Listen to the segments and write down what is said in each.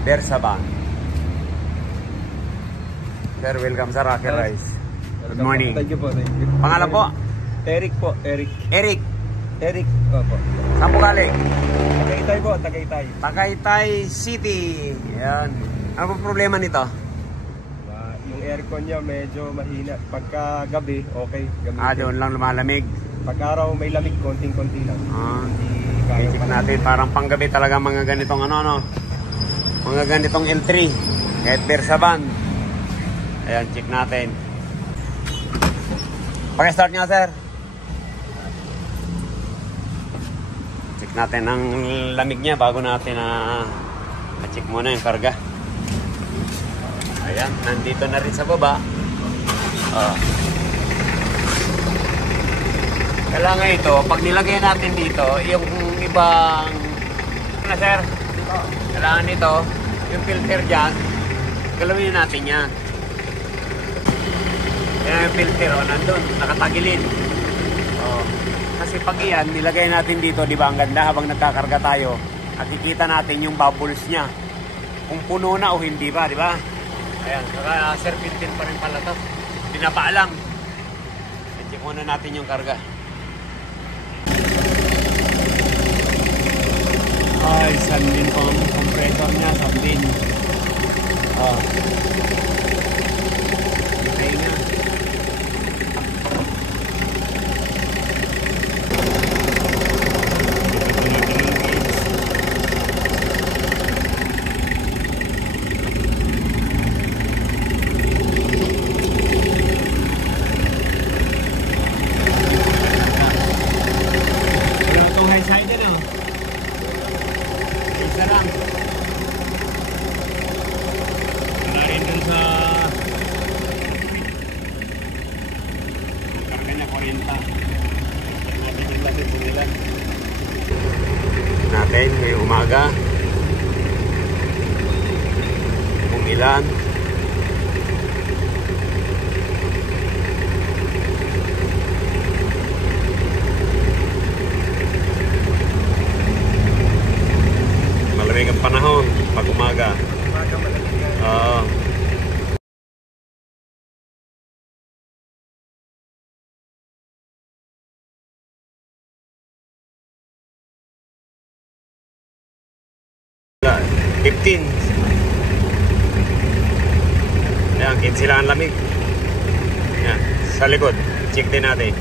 Bersaban. Sir, welcome sa Rocker Rice. Good morning. Thank you po, thank you. Pangalan po? Eric po, Eric. Eric. Eric, opo. Saan po galing? Tagaytay po, Tagaytay. Tagaytay City. Yan. Ano po problema nito? Yung aircon niya medyo mahina. Pagka gabi, okay. Doon lang lumalamig. Pag araw may lamig, konting-konti lang. Hindi kaya check natin. Parang panggabi talaga mga ganitong mga ganitong L3. Kahit Bersaban. Ayan, check natin. Paki-start nyo, sir. Check natin ang lamig niya bago natin check muna yung karga. Ayan, nandito na rin sa baba. Kailangan ito, pag nilagay natin dito, yung ibang sir, kailangan nito, yung filter dyan, galawin natin yan. Yan yung filter, nandun, nakatagilid. Kasi pag iyan, nilagay natin dito, di ba, ang ganda habang nagkakarga tayo, nakikita natin yung bubbles niya. Kung puno na o hindi ba, di ba? Ayan, saka serpentine pa rin pala ito. Pinapaalam. I-check muna natin yung karga. Ay, sandin po ang compressor niya, sandin. Okay nga. Natin ngayong umaga kung ilan malamig ang panahon pag umaga. $15. Ayan, 15 lang ang lamig. Ayan, sa likod. Check din natin.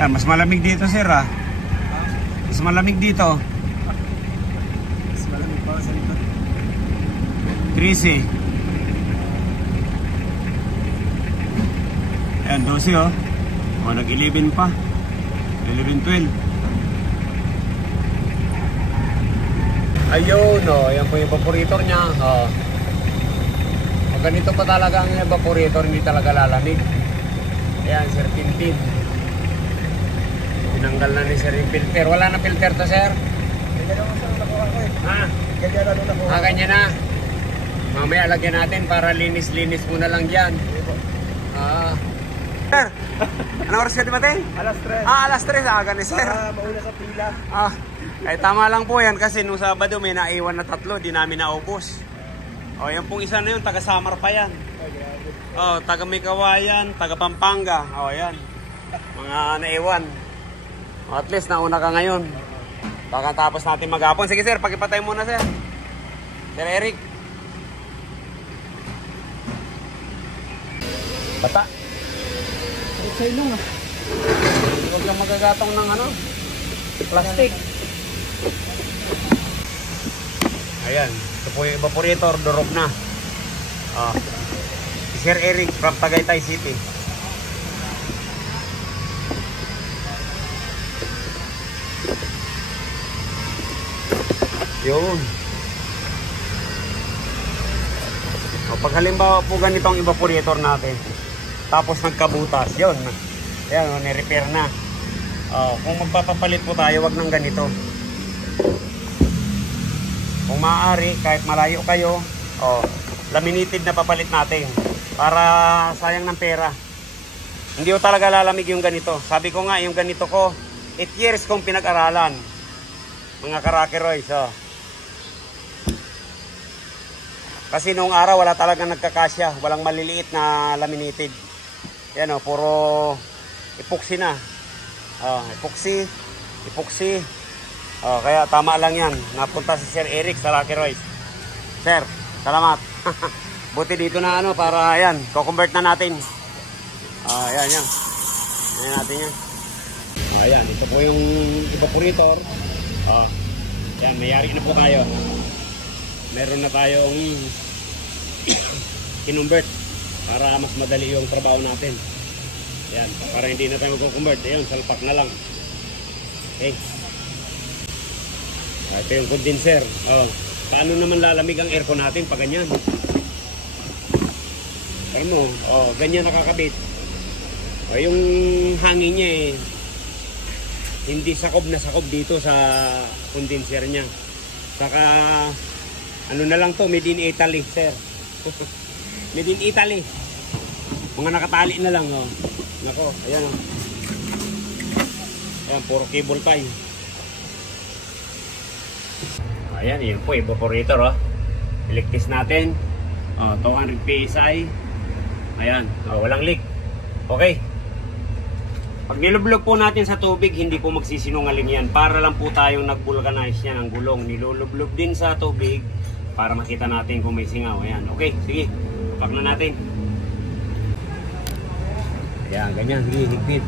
Ayan, mas malamig dito, sir, Mas malamig dito. Mas malamig pa sa likod. 13. Ayan, 12, nag-11 pa. 11, 12. Ayun, yan po yung evaporator niya. Pag ganito pa talaga ang evaporator, hindi talaga lalamig. Ayan, sir, tintin. Tinanggal na ni sir yung filter. Wala na filter to, sir? Ganyan lang sir, nakuha ko eh. Ganyan lang nakuha. Ganyan na. Mamaya lagyan natin para linis-linis muna lang dyan. Sir, anong oras ka dumating? Alas 3. Alas 3, aga ni sir. Para mauna sa pila. Ay tama lang po yan kasi nung Sabado may naiwan na 3, di namin naubos. Yan pong isa na yun, taga Samar pa yan. Taga Mikawayan, taga Pampanga. Yan. Mga naiwan. At least nauna ka ngayon. Baka tapos natin maghapon. Sige sir, pakipatay muna sir. Sir Eric. Bata. Sa ilong Huwag kang magagatong ng plastic. Ayan, ito po yung evaporator, durog na. Sir Eric from Tagaytay City. Yun. Pag halimbawa po ganitong evaporator natin, tapos nagkabutas, yun. Ayan, ni-repair na. Kung magpapapalit po tayo, wag ng ganito. Kung maaari, kahit malayo kayo, laminated na papalit natin. Para sayang ng pera. Hindi ko talaga lalamig yung ganito. Sabi ko nga, yung ganito ko, 8 years kong pinag-aralan. Mga Rocker Rice, Kasi noong araw wala talagang nagkakasya, walang maliliit na laminated. Yan o, puro epoxy na. Epoxy. Kaya tama lang yan. Napunta si Sir Eric sa Lucky Royce. Sir, salamat. Buti dito na para yan, ko-convert na natin. Yan. Ayan natin yan. Ayan, ito po yung evaporator. Yan, mayari na po tayo. Meron na tayong kinonvert para mas madali yung trabaho natin. Yan, para hindi na tayo mag-convert. Ayun, salpak na lang. Okay. Ito yung condenser. Paano naman lalamig ang aircon natin pag ganyan? Ganyan nakakabit. Yung hangin niya hindi sakob na sakob dito sa condenser niya. Saka na lang to, made in Italy, sir. Made in Italy. Mga nakatali na lang, Nako, ayan Ayan, puro cable tie. Ayan, yun po, evaporator, Electric natin. 200 PSI. Ayan, walang leak. Okay. Pag nilublog po natin sa tubig, hindi po magsisinungaling yan. Para lang po tayong nag-vulcanize yan ng gulong. Nilulublog din sa tubig para makita natin kung may singaw. Ayan, okay, sige. Pack na natin. Ayan, ganyan, sige, higpit.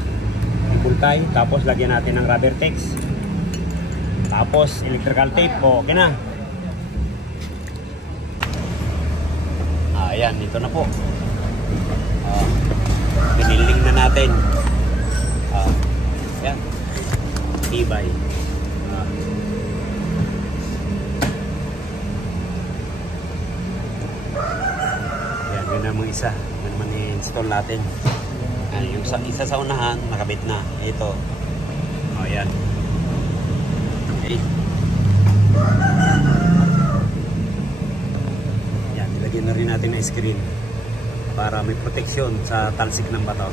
Cable tie, tapos lagyan natin ng rubber tex. Tapos electrical tape, okay na. Ayan, ito na po. Piniling na natin. Ayan. Tibay. Ayan, yun naman isa. Yun naman i-install natin. Yung isa sa unahan, nakabit na. Ito. Ayan. Okay. Yan, ilagyan na rin natin na screen para may proteksyon sa talsik ng bato.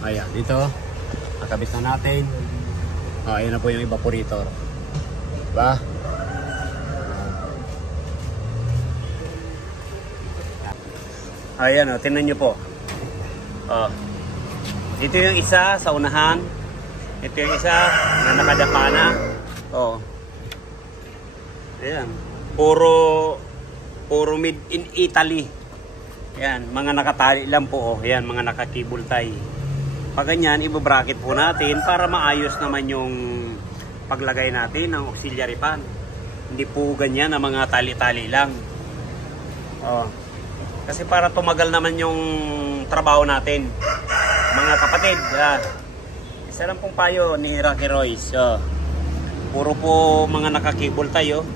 Ayan, dito nakabit na natin. Ayan na po yung evaporator. Diba? Ayan, tingnan nyo po. Ito yung isa sa unahan. Ito yung isa na nakadapa na. Ayan. Puro made in Italy. Ayan, mga nakatali lang po. Ayan, mga naka-cable tie. Pag ganyan, ibabracket po natin para maayos naman yung paglagay natin ng auxiliary fan. Hindi po ganyan na mga tali-tali lang. Kasi para tumagal naman yung trabaho natin. Mga kapatid, isa lang pong payo ni Lucky Royce. Puro po mga naka-cable tayo.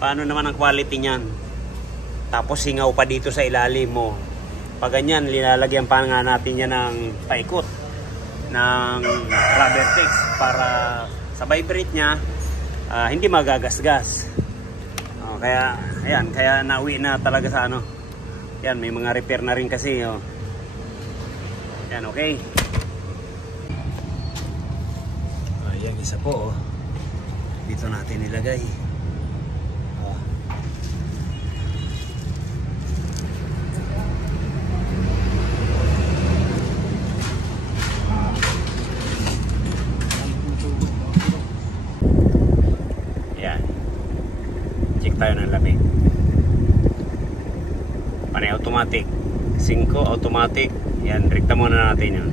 Paano naman ang quality niyan? Tapos singaw pa dito sa ilalim mo. Pag ganyan, linalagyan pa nga natin yan ng paikot ng rubber tex para sa vibrate niya hindi magagasgas. Kaya ayan, kaya nauwi na talaga sa yan, may mga repair na rin kasi. Yan, okay. Ayan, isa po. Dito natin ilagay. Yan. Check tayo ng lamig. Panay automatic. 5 automatic. Yan, rekta muna natin yun.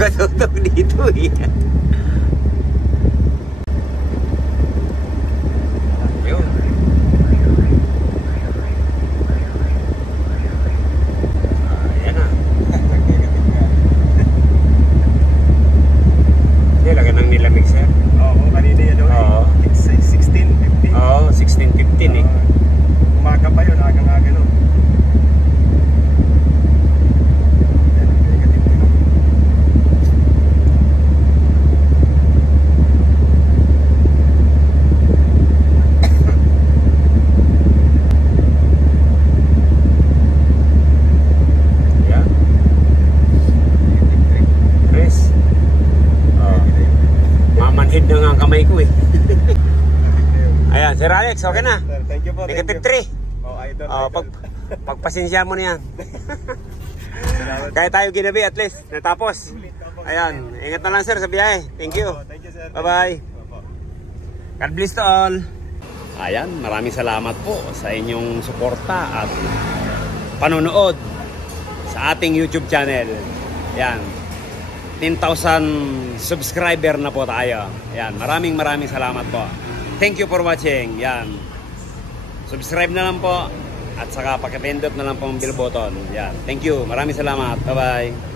Nakatutok dito eh. Yun. Ayan na. Hindi, lagyan ng nilamig sir. Oo, kanina yan. Oo. Manhid na nga ang kamay ko eh. Ayan, Sir Alex, okay na. Sir, thank you po. Negative thank you. 3. Oh, idol. Pagpasensya mo na yan. Kaya tayo ginabi at least. Natapos. Ayan, ingat na lang sir sa biyahe. Thank you. Thank you, sir. Bye-bye. God bless to all. Ayan, maraming salamat po sa inyong suporta at panonood sa ating YouTube channel. Ayan, 10,000 subscriber na po tayo. Ayan, maraming salamat po. Thank you for watching. Ayan, subscribe na lang po at saka pakipindot na lang po ang bell button. Ayan, thank you. Maraming salamat. Bye-bye.